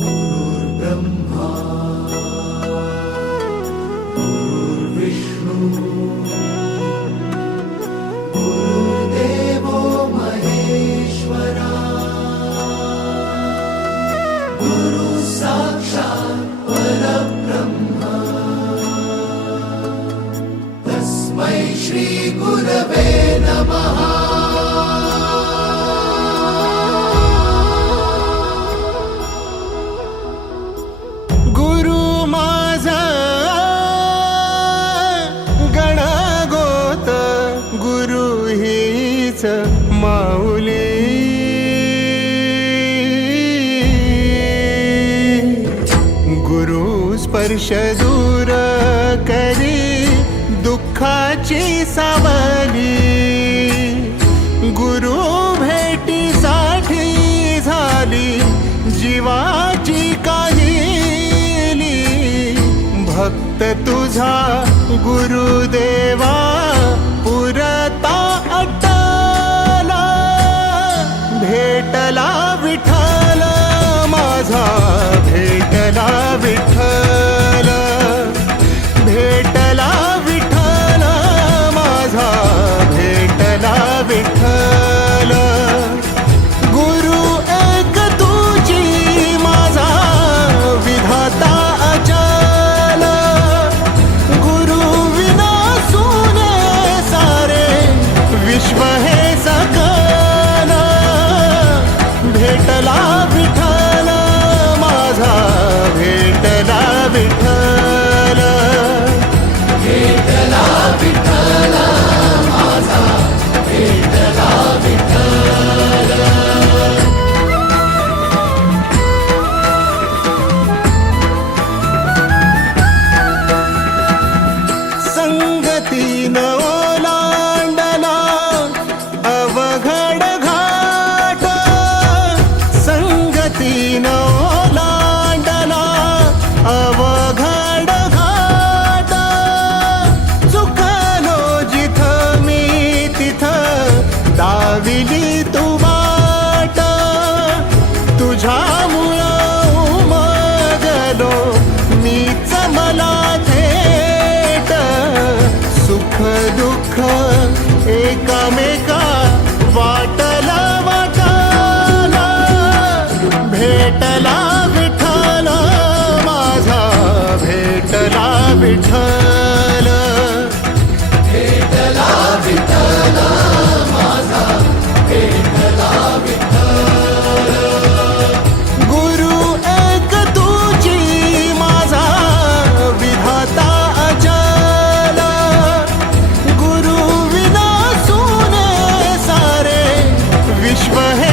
गुरुर्ब्रह्मा गुरुर्विष्णू गुरुर्देवो महेश्वरा गुरु साक्षात् परब्रह्म तस्मै श्री गुरवे नमः। माऊली गुरु स्पर्श दूर करी दुःखाची सावली, गुरु भेटीसाठी झाली जीवाची काहिली। भक्त तुझा गुरुदेवा पुरता भेटला विठ्ठल माझा, भेटला विठ्ठल, भेटला विठ्ठल माझा, भेटला विठ्ठल। गुरु एक तुझी माझा विधाता अचल, गुरु विना सुने सारे विश्व हे सकल। भेटला विठ्ठल माझा, भेटला विठ्ठल, भेटला विठ्ठल माझा, भेटला विठ्ठल। संगतीन ओलांडला अवघड घाट, संगतीन ओलांडला अवघड घाट। चुकलो जिथं मी तिथं दाविली तू वाट, तुझ्यामुळं उमगलो मीच मला थेट। सुख दुःख एकामेका वाटला वाटाला, भेटला विठ्ठल माझा, भेटला विठ्ठल, भेटला विठ्ठल माझा, भेटला विठ्ठल। गुरु एक तुझी माझा विधाता अचल, गुरु विना सुने सारे विश्व हे